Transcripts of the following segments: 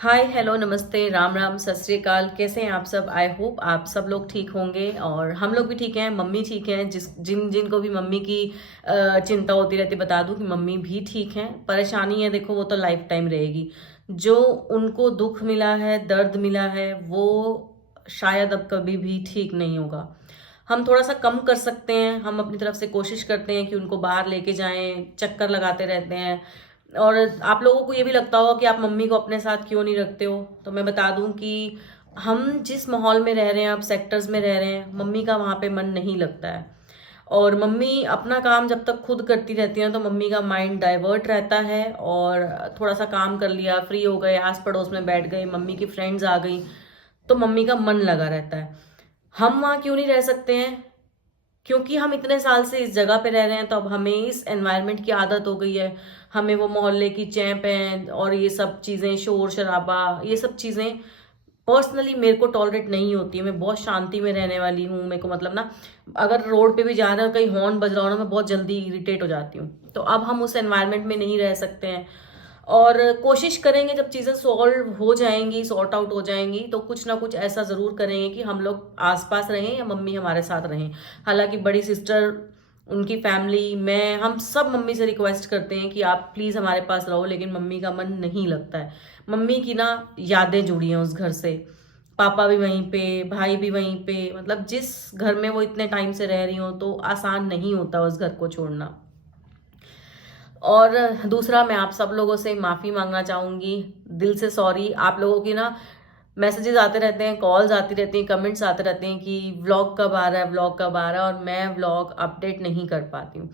Hi hello नमस्ते राम राम सत श्री अकाल। कैसे हैं आप सब? आई होप आप सब लोग ठीक होंगे और हम लोग भी ठीक हैं। मम्मी ठीक हैं। जिनको भी मम्मी की चिंता होती रहती, बता दूं कि मम्मी भी ठीक हैं। परेशानी है देखो, वो तो लाइफ टाइम रहेगी। जो उनको दुख मिला है, दर्द मिला है, वो शायद अब कभी भी ठीक नहीं होगा। हम थोड़ा सा कम कर सकते हैं। हम अपनी तरफ से कोशिश करते हैं कि उनको बाहर लेके जाएं, चक्कर लगाते रहते हैं। और आप लोगों को ये भी लगता होगा कि आप मम्मी को अपने साथ क्यों नहीं रखते हो, तो मैं बता दूं कि हम जिस माहौल में रह रहे हैं, आप सेक्टर्स में रह रहे हैं, मम्मी का वहाँ पे मन नहीं लगता है। और मम्मी अपना काम जब तक खुद करती रहती हैं तो मम्मी का माइंड डाइवर्ट रहता है। और थोड़ा सा काम कर लिया, फ्री हो गए, आस पड़ोस में बैठ गए, मम्मी की फ्रेंड्स आ गई, तो मम्मी का मन लगा रहता है। हम वहाँ क्यों नहीं रह सकते हैं? क्योंकि हम इतने साल से इस जगह पे रह रहे हैं, तो अब हमें इस एनवायरनमेंट की आदत हो गई है। हमें वो मोहल्ले की चैं पैं और ये सब चीजें, शोर शराबा, ये सब चीजें पर्सनली मेरे को टॉलरेट नहीं होती है। मैं बहुत शांति में रहने वाली हूँ। मेरे को मतलब ना, अगर रोड पे भी जा रहे हो, कहीं हॉर्न बज रहा हो ना, मैं बहुत जल्दी इरिटेट हो जाती हूँ। तो अब हम उस एनवायरनमेंट में नहीं रह सकते हैं। और कोशिश करेंगे जब चीज़ें सॉल्व हो जाएंगी, सॉर्ट आउट हो जाएंगी, तो कुछ ना कुछ ऐसा ज़रूर करेंगे कि हम लोग आसपास रहें या मम्मी हमारे साथ रहें। हालांकि बड़ी सिस्टर, उनकी फैमिली, मैं, हम सब मम्मी से रिक्वेस्ट करते हैं कि आप प्लीज़ हमारे पास रहो, लेकिन मम्मी का मन नहीं लगता है। मम्मी की ना यादें जुड़ी हैं उस घर से। पापा भी वहीं पे, भाई भी वहीं पे, मतलब जिस घर में वो इतने टाइम से रह रही हो, तो आसान नहीं होता उस घर को छोड़ना। और दूसरा, मैं आप सब लोगों से माफ़ी मांगना चाहूँगी, दिल से सॉरी। आप लोगों की ना मैसेजेस आते रहते हैं, कॉल्स आती रहती हैं, कमेंट्स आते रहते हैं कि व्लॉग कब आ रहा है, व्लॉग कब आ रहा है, और मैं व्लॉग अपडेट नहीं कर पाती हूँ।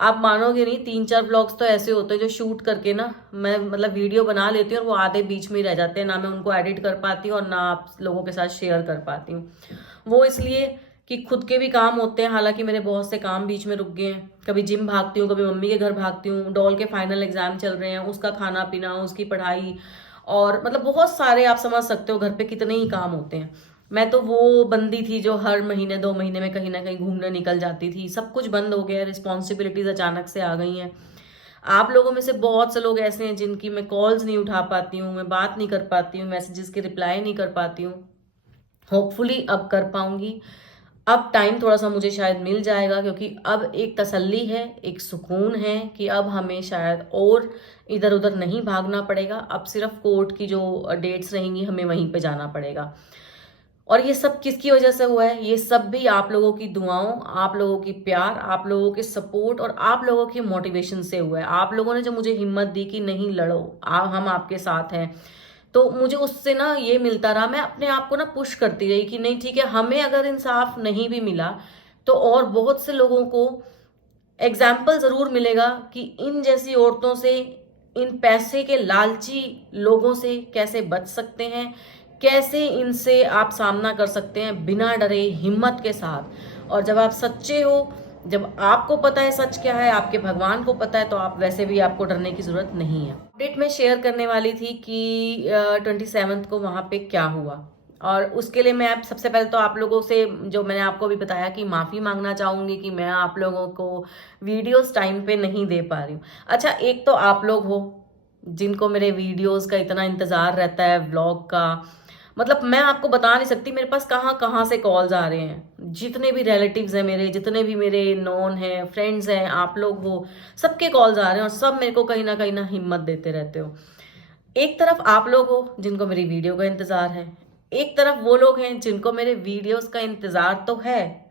आप मानोगे नहीं, 3-4 व्लॉग्स तो ऐसे होते हैं जो शूट करके ना मैं मतलब वीडियो बना लेती हूँ और वो आधे बीच में ही रह जाते हैं। ना मैं उनको एडिट कर पाती हूँ और ना आप लोगों के साथ शेयर कर पाती हूँ। वो इसलिए कि खुद के भी काम होते हैं। हालांकि मेरे बहुत से काम बीच में रुक गए हैं। कभी जिम भागती हूँ, कभी मम्मी के घर भागती हूँ, डॉल के फाइनल एग्जाम चल रहे हैं, उसका खाना पीना, उसकी पढ़ाई, और मतलब बहुत सारे, आप समझ सकते हो घर पे कितने ही काम होते हैं। मैं तो वो बंदी थी जो हर महीने 2 महीने में कहीं ना कहीं घूमने निकल जाती थी। सब कुछ बंद हो गया, रिस्पॉन्सिबिलिटीज अचानक से आ गई हैं। आप लोगों में से बहुत से लोग ऐसे हैं जिनकी मैं कॉल्स नहीं उठा पाती हूँ, मैं बात नहीं कर पाती हूँ, मैसेजेस के रिप्लाई नहीं कर पाती हूँ। होपफुली अब कर पाऊंगी। अब टाइम थोड़ा सा मुझे शायद मिल जाएगा, क्योंकि अब एक तसल्ली है, एक सुकून है कि अब हमें शायद और इधर उधर नहीं भागना पड़ेगा। अब सिर्फ कोर्ट की जो डेट्स रहेंगी, हमें वहीं पे जाना पड़ेगा। और ये सब किसकी वजह से हुआ है? ये सब भी आप लोगों की दुआओं, आप लोगों की प्यार, आप लोगों के सपोर्ट और आप लोगों की मोटिवेशन से हुआ है। आप लोगों ने जो मुझे हिम्मत दी कि नहीं लड़ो, हम आपके साथ हैं, तो मुझे उससे ना ये मिलता रहा। मैं अपने आप को ना पुश करती रही कि नहीं ठीक है, हमें अगर इंसाफ नहीं भी मिला तो और बहुत से लोगों को एग्जाम्पल जरूर मिलेगा कि इन जैसी औरतों से, इन पैसे के लालची लोगों से कैसे बच सकते हैं, कैसे इनसे आप सामना कर सकते हैं बिना डरे, हिम्मत के साथ। और जब आप सच्चे हो, जब आपको पता है सच क्या है, आपके भगवान को पता है, तो आप वैसे भी, आपको डरने की जरूरत नहीं है। अपडेट में शेयर करने वाली थी कि 27 को वहां पे क्या हुआ। और उसके लिए मैं आप सबसे पहले तो आप लोगों से, जो मैंने आपको भी बताया, कि माफ़ी मांगना चाहूँगी कि मैं आप लोगों को वीडियोस टाइम पे नहीं दे पा रही हूँ। अच्छा, एक तो आप लोग हो जिनको मेरे वीडियोस का इतना इंतज़ार रहता है, व्लॉग का। मतलब मैं आपको बता नहीं सकती मेरे पास कहाँ कहाँ से कॉल्स आ रहे हैं। जितने भी रिलेटिव्स हैं मेरे, जितने भी मेरे नॉन हैं, फ्रेंड्स हैं, आप लोग हो, सबके कॉल्स आ रहे हैं और सब मेरे को कहीं ना हिम्मत देते रहते हो। एक तरफ आप लोग हो जिनको मेरी वीडियो का इंतजार है, एक तरफ वो लोग हैं जिनको मेरे वीडियोस का इंतजार तो है,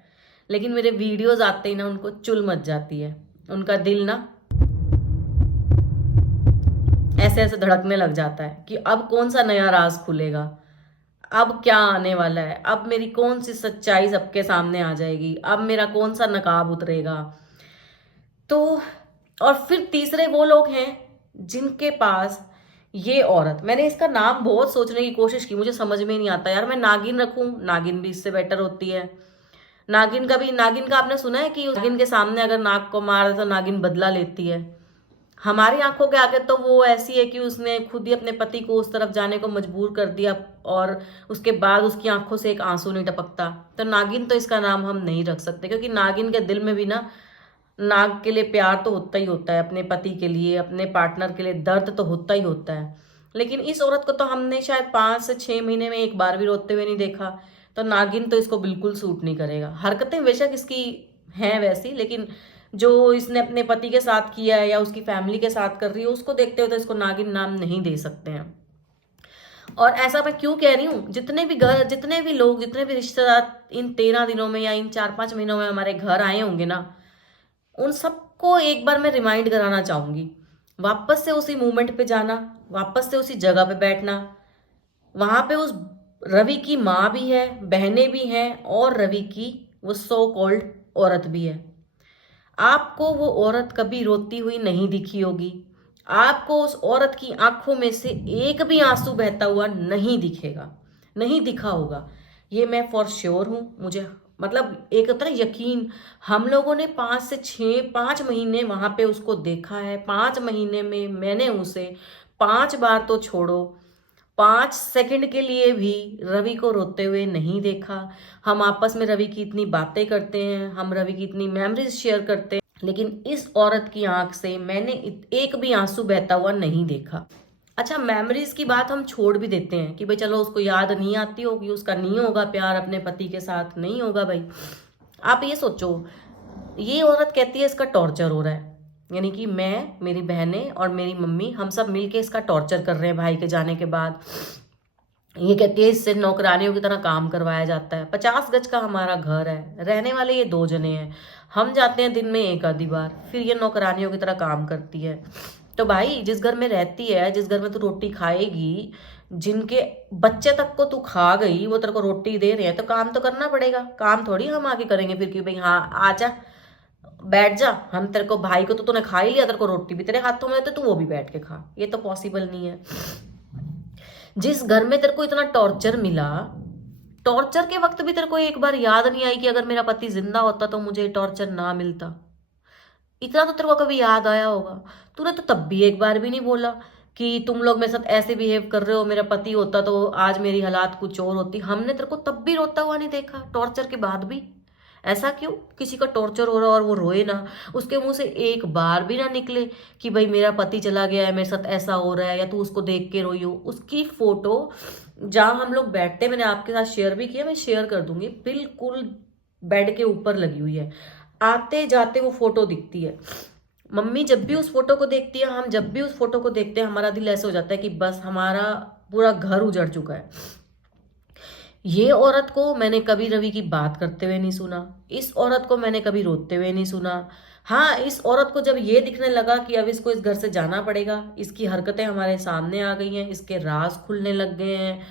लेकिन मेरे वीडियोस आते ही ना उनको चुल मच जाती है। उनका दिल ना ऐसे ऐसे धड़कने लग जाता है कि अब कौन सा नया राज खुलेगा, अब क्या आने वाला है, अब मेरी कौन सी सच्चाई सबके सामने आ जाएगी, अब मेरा कौन सा नकाब उतरेगा। तो और फिर तीसरे वो लोग हैं जिनके पास ये औरत, मैंने इसका नाम बहुत सोचने की कोशिश की, मुझे समझ में नहीं आता यार। मैं नागिन रखूं? नागिन भी इससे बेटर होती है। नागिन का आपने सुना है कि नागिन के सामने अगर नाग को मार तो नागिन बदला लेती है। हमारी आंखों के आगे तो वो ऐसी है कि उसने खुद ही अपने पति को उस तरफ जाने को मजबूर कर दिया, और उसके बाद उसकी आंखों से एक आंसू नहीं टपकता। तो नागिन तो इसका नाम हम नहीं रख सकते, क्योंकि नागिन के दिल में भी ना नाग के लिए प्यार तो होता ही होता है, अपने पति के लिए, अपने पार्टनर के लिए दर्द तो होता ही होता है। लेकिन इस औरत को तो हमने शायद 5 से 6 महीने में एक बार भी रोते हुए नहीं देखा। तो नागिन तो इसको बिल्कुल सूट नहीं करेगा। हरकतें बेशक इसकी हैं वैसी, लेकिन जो इसने अपने पति के साथ किया है या उसकी फैमिली के साथ कर रही है, उसको देखते हुए तो इसको नागिन नाम नहीं दे सकते हैं। और ऐसा मैं क्यों कह रही हूँ, जितने भी घर, जितने भी लोग, जितने भी रिश्तेदार इन 13 दिनों में या इन 4-5 महीनों में हमारे घर आए होंगे ना, उन सबको एक बार मैं रिमाइंड कराना चाहूंगी, वापस से उसी मूवमेंट पे जाना, वापस से उसी जगह पे बैठना। वहां पे उस रवि की माँ भी है, बहनें भी हैं, और रवि की वो सो कॉल्ड औरत भी है। आपको वो औरत कभी रोती हुई नहीं दिखी होगी। आपको उस औरत की आंखों में से एक भी आंसू बहता हुआ नहीं दिखेगा, नहीं दिखा होगा। ये मैं फॉर श्योर हूं। मुझे मतलब एक होता है यकीन। हम लोगों ने 5 महीने वहां पे उसको देखा है। 5 महीने में मैंने उसे 5 बार तो छोड़ो, 5 सेकंड के लिए भी रवि को रोते हुए नहीं देखा। हम आपस में रवि की इतनी बातें करते हैं, हम रवि की इतनी मेमोरीज शेयर करते हैं, लेकिन इस औरत की आंख से मैंने एक भी आंसू बहता हुआ नहीं देखा। अच्छा, मेमोरीज की बात हम छोड़ भी देते हैं कि भाई चलो उसको याद नहीं आती होगी, उसका नहीं होगा प्यार अपने पति के साथ, नहीं होगा भाई। आप ये सोचो, ये औरत कहती है इसका टॉर्चर हो रहा है, यानी कि मैं, मेरी बहनें और मेरी मम्मी, हम सब मिलके इसका टॉर्चर कर रहे हैं भाई के जाने के बाद। ये कहती है इससे नौकरानियों की तरह काम करवाया जाता है। 50 गज का हमारा घर है, रहने वाले ये 2 जने हैं, हम जाते हैं दिन में एक आधी बार, फिर ये नौकरानियों की तरह काम करती है। तो भाई जिस घर में रहती है, जिस घर में तू रोटी खाएगी, जिनके बच्चे तक को तू खा गई, वो तेरे को रोटी दे रहे हैं, तो काम तो करना पड़ेगा। काम थोड़ी हम आके करेंगे फिर कि भाई हाँ आजा बैठ जा, हम तेरे को, भाई को तो तूने खा ही लिया, तेरे को रोटी भी तेरे हाथों में, तो तू वो भी बैठ के खा। ये तो पॉसिबल नहीं है। जिस घर में तेरे को इतना टॉर्चर मिला, टॉर्चर के वक्त भी तेरे को एक बार याद नहीं आई कि अगर मेरा पति जिंदा होता तो मुझे टॉर्चर ना मिलता। इतना तो तेरे को कभी याद आया होगा। तूने तो तब भी एक बार भी नहीं बोला कि तुम लोग मेरे साथ ऐसे बिहेव कर रहे हो, मेरा पति होता तो आज मेरी हालात कुछ और होती। हमने तेरे को तब भी रोता हुआ नहीं देखा, टॉर्चर के बाद भी। ऐसा क्यों? किसी का टॉर्चर हो रहा और वो रोए ना, उसके मुंह से एक बार भी ना निकले कि भाई मेरा पति चला गया है, मेरे साथ ऐसा हो रहा है, या तू उसको देख के रोई हो। उसकी फोटो जहां हम लोग बैठते, मैंने आपके साथ शेयर भी किया, मैं शेयर कर दूंगी, बिल्कुल बेड के ऊपर लगी हुई है। आते जाते वो फोटो दिखती है। मम्मी जब भी उस फोटो को देखती है, हम जब भी उस फोटो को देखते हैं, हमारा दिल ऐसा हो जाता है कि बस हमारा पूरा घर उजड़ चुका है। ये औरत को मैंने कभी रवि की बात करते हुए नहीं सुना, इस औरत को मैंने कभी रोते हुए नहीं सुना। हाँ, इस औरत को जब ये दिखने लगा कि अब इसको इस घर से जाना पड़ेगा, इसकी हरकतें हमारे सामने आ गई हैं, इसके राज खुलने लग गए हैं,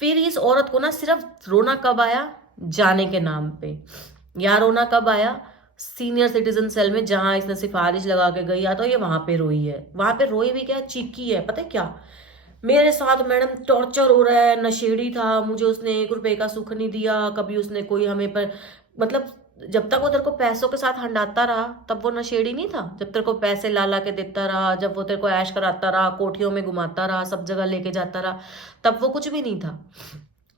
फिर इस औरत को ना सिर्फ रोना कब आया? जाने के नाम पे। या रोना कब आया? सीनियर सिटीजन सेल में जहां इसने सिफारिश लगा के गई, या तो ये वहां पे रोई है। वहां पे रोई भी क्या, चीखी है। पता है क्या? मेरे साथ मैडम टॉर्चर हो रहा है, नशेड़ी था, मुझे उसने 1 रुपए का सुख नहीं दिया, कभी उसने कोई हमें पर, मतलब जब तक वो तेरे को पैसों के साथ हंडाता रहा तब वो नशेड़ी नहीं था। जब तेरे को पैसे ला ला के देता रहा, जब वो तेरे को ऐश कराता रहा, कोठियों में घुमाता रहा, सब जगह लेके जाता रहा, तब वो कुछ भी नहीं था।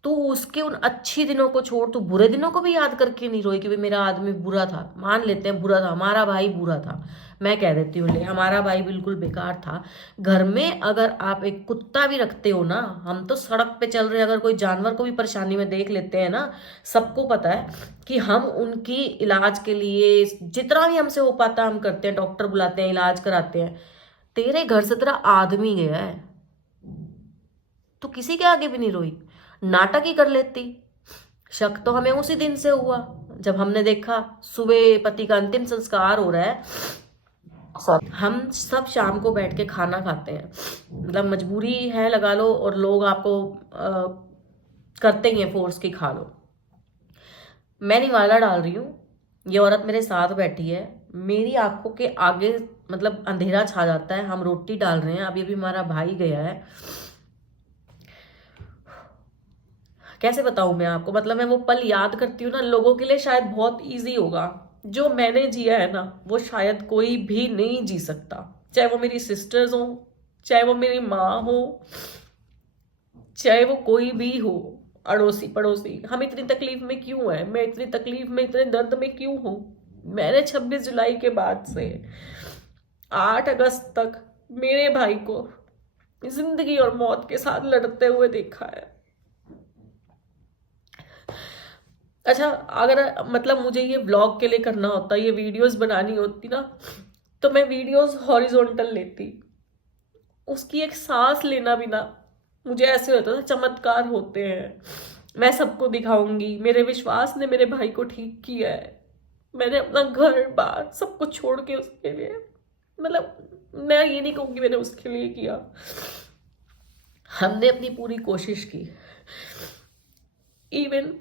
तू उसके उन अच्छे दिनों को छोड़, तू बुरे दिनों को भी याद करके नहीं रोई कि भाई मेरा आदमी बुरा था। मान लेते हैं बुरा था, हमारा भाई बुरा था, मैं कह देती हूँ ले, हमारा भाई बिल्कुल बेकार था। घर में अगर आप एक कुत्ता भी रखते हो ना, हम तो सड़क पे चल रहे हैं, अगर कोई जानवर को भी परेशानी में देख लेते हैं ना, सबको पता है कि हम उनकी इलाज के लिए जितना भी हमसे हो पाता हम करते हैं, डॉक्टर बुलाते हैं, इलाज कराते हैं। तेरे घर से तेरा आदमी गया है, तो किसी के आगे भी नहीं रोई, नाटक ही कर लेती। शक तो हमें उसी दिन से हुआ जब हमने देखा सुबह पति का अंतिम संस्कार हो रहा है। हम सब शाम को बैठ के खाना खाते हैं, मतलब मजबूरी है लगा लो, और लोग आपको करते ही हैं फोर्स की खा लो। मैं निवाला डाल रही हूँ, ये औरत मेरे साथ बैठी है, मेरी आंखों के आगे मतलब अंधेरा छा जाता है। हम रोटी डाल रहे हैं, अभी अभी हमारा भाई गया है। कैसे बताऊं मैं आपको, मतलब मैं वो पल याद करती हूँ ना, लोगों के लिए शायद बहुत इजी होगा, जो मैंने जिया है ना वो शायद कोई भी नहीं जी सकता। चाहे वो मेरी सिस्टर्स हो, चाहे वो मेरी माँ हो, चाहे वो कोई भी हो, अड़ोसी पड़ोसी। हम इतनी तकलीफ में क्यों है, मैं इतनी तकलीफ में, इतने दर्द में क्यों हूं? मैंने 26 जुलाई के बाद से 8 अगस्त तक मेरे भाई को जिंदगी और मौत के साथ लड़ते हुए देखा है। अच्छा, अगर मतलब मुझे ये ब्लॉग के लिए करना होता, ये वीडियोस बनानी होती ना, तो मैं वीडियोस हॉरिजॉन्टल लेती। उसकी एक सांस लेना भी ना मुझे ऐसे होता था चमत्कार होते हैं, मैं सबको दिखाऊंगी, मेरे विश्वास ने मेरे भाई को ठीक किया है, मैंने अपना घर बार सब कुछ छोड़ के उसके लिए, मतलब मैं ये नहीं कहूंगी मैंने उसके लिए किया, हमने अपनी पूरी कोशिश की। इवन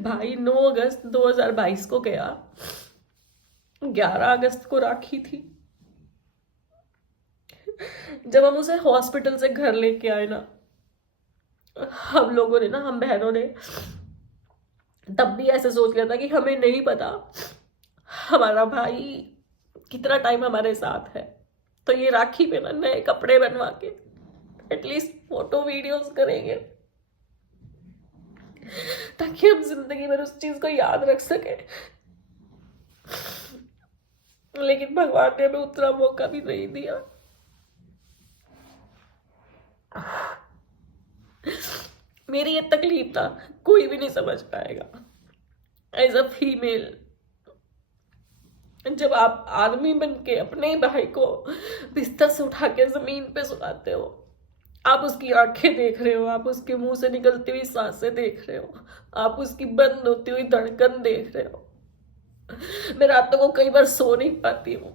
भाई 9 अगस्त 2022 को गया, 11 अगस्त को राखी थी। जब हम उसे हॉस्पिटल से घर लेके आए ना, हम लोगों ने ना, हम बहनों ने तब भी ऐसे सोच लिया था कि हमें नहीं पता हमारा भाई कितना टाइम हमारे साथ है, तो ये राखी पे ना नए कपड़े बनवा के एटलीस्ट फोटो वीडियोस करेंगे, ताकि हम जिंदगी में उस चीज को याद रख सके। लेकिन भगवान ने हमें उतना मौका भी नहीं दिया। मेरी ये तकलीफ ना कोई भी नहीं समझ पाएगा। एज अ फीमेल, जब आप आदमी बन के अपने भाई को बिस्तर से उठा के जमीन पे सुलाते हो, आप उसकी आंखें देख रहे हो, आप उसके मुंह से निकलती हुई सांसें देख रहे हो, आप उसकी बंद होती हुई धड़कन देख रहे हो। मैं रातों को कई बार सो नहीं पाती हूँ,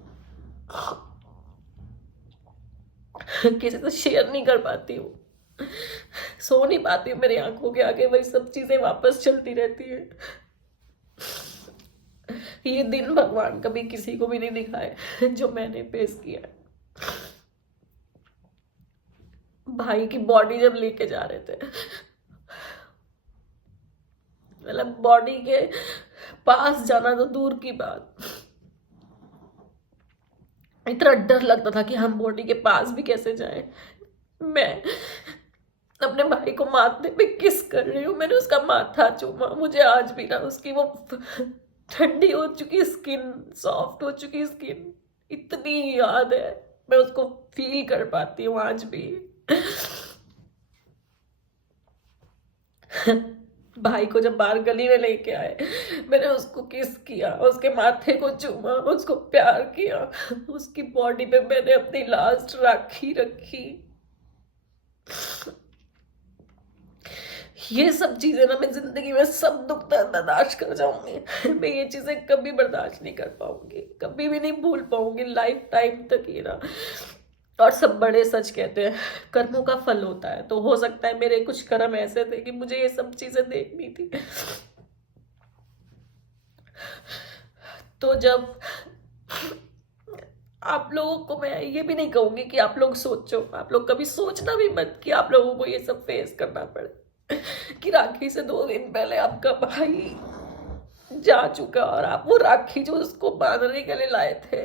किसी से शेयर नहीं कर पाती हूँ, सो नहीं पाती हूँ, मेरी आंखों के आगे वही सब चीजें वापस चलती रहती है। ये दिन भगवान कभी किसी को भी नहीं दिखाए जो मैंने फेस किया है। भाई की बॉडी जब लेके जा रहे थे, मतलब बॉडी के पास जाना तो दूर की बात, इतना डर लगता था कि हम बॉडी के पास भी कैसे जाएं। मैं अपने भाई को माथे पे किस कर रही हूँ, मैंने उसका माथा चूमा, मुझे आज भी ना उसकी वो ठंडी हो चुकी स्किन, सॉफ्ट हो चुकी स्किन इतनी याद है, मैं उसको फील कर पाती हूँ आज भी। भाई को जब बाहर गली में लेके आए, मैंने उसको किस किया, उसके माथे को चूमा, उसको प्यार किया, उसकी बॉडी पे मैंने अपनी लास्ट राखी रखी। ये सब चीजें ना मैं जिंदगी में सब दुख दर्द बर्दाश्त कर जाऊंगी, मैं ये चीजें कभी बर्दाश्त नहीं कर पाऊंगी, कभी भी नहीं भूल पाऊंगी लाइफ टाइम तक ये ना। और सब बड़े सच कहते हैं, कर्मों का फल होता है, तो हो सकता है मेरे कुछ कर्म ऐसे थे कि मुझे ये सब चीजें देखनी थी। तो जब आप लोगों को मैं ये भी नहीं कहूंगी कि आप लोग सोचो, आप लोग कभी सोचना भी मत कि आप लोगों को ये सब फेस करना पड़े, कि राखी से 2 दिन पहले आपका भाई जा चुका और आप वो राखी जो उसको बांधने के लिए लाए थे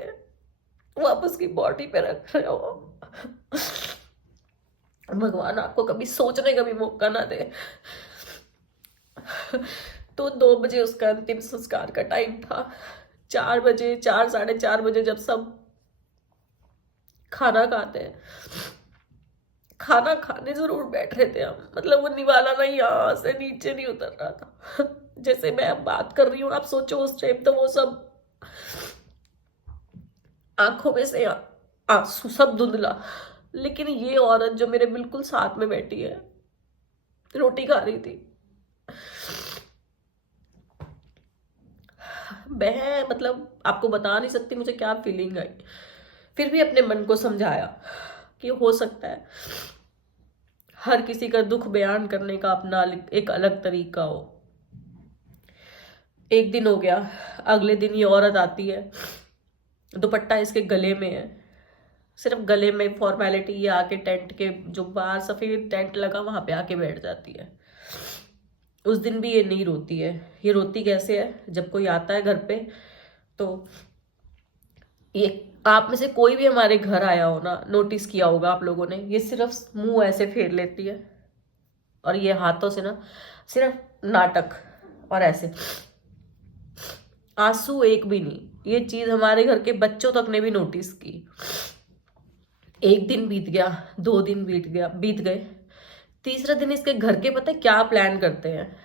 वो आप उसकी बॉडी पे रख रहे हो। भगवान आपको कभी सोचने का भी मौका ना दे। तो 2 बजे उसका अंतिम संस्कार का टाइम था। 4 बजे, 4 साढ़े 4 बजे जब सब खाना खाते हैं, खाना खाने जरूर बैठ रहे थे हम, मतलब वो निवाला ना यहाँ से नीचे नहीं उतर रहा था। जैसे मैं अब बात कर रही हूँ, आप सोचो उस टाइम तो वो सब आंखों में से आंसू सब धुंधला, लेकिन ये औरत जो मेरे बिल्कुल साथ में बैठी है रोटी खा रही थी। मैं मतलब आपको बता नहीं सकती मुझे क्या फीलिंग आई। फिर भी अपने मन को समझाया कि हो सकता है हर किसी का दुख बयान करने का अपना एक अलग तरीका हो। एक दिन हो गया, अगले दिन ये औरत आती है, दुपट्टा इसके गले में है, सिर्फ गले में फॉर्मेलिटी, ये आके टेंट के जो बाहर सफेद टेंट लगा वहां पे आके बैठ जाती है। उस दिन भी ये नहीं रोती है। ये रोती कैसे है, जब कोई आता है घर पे तो ये, आप में से कोई भी हमारे घर आया हो ना, नोटिस किया होगा आप लोगों ने, ये सिर्फ मुंह ऐसे फेर लेती है और ये हाथों से ना सिर्फ नाटक और ऐसे, आंसू एक भी नहीं। ये चीज हमारे घर के बच्चों तक ने भी नोटिस की। एक दिन बीत गया, 2 दिन बीत गए, तीसरा दिन इसके घर के पता है क्या प्लान करते हैं,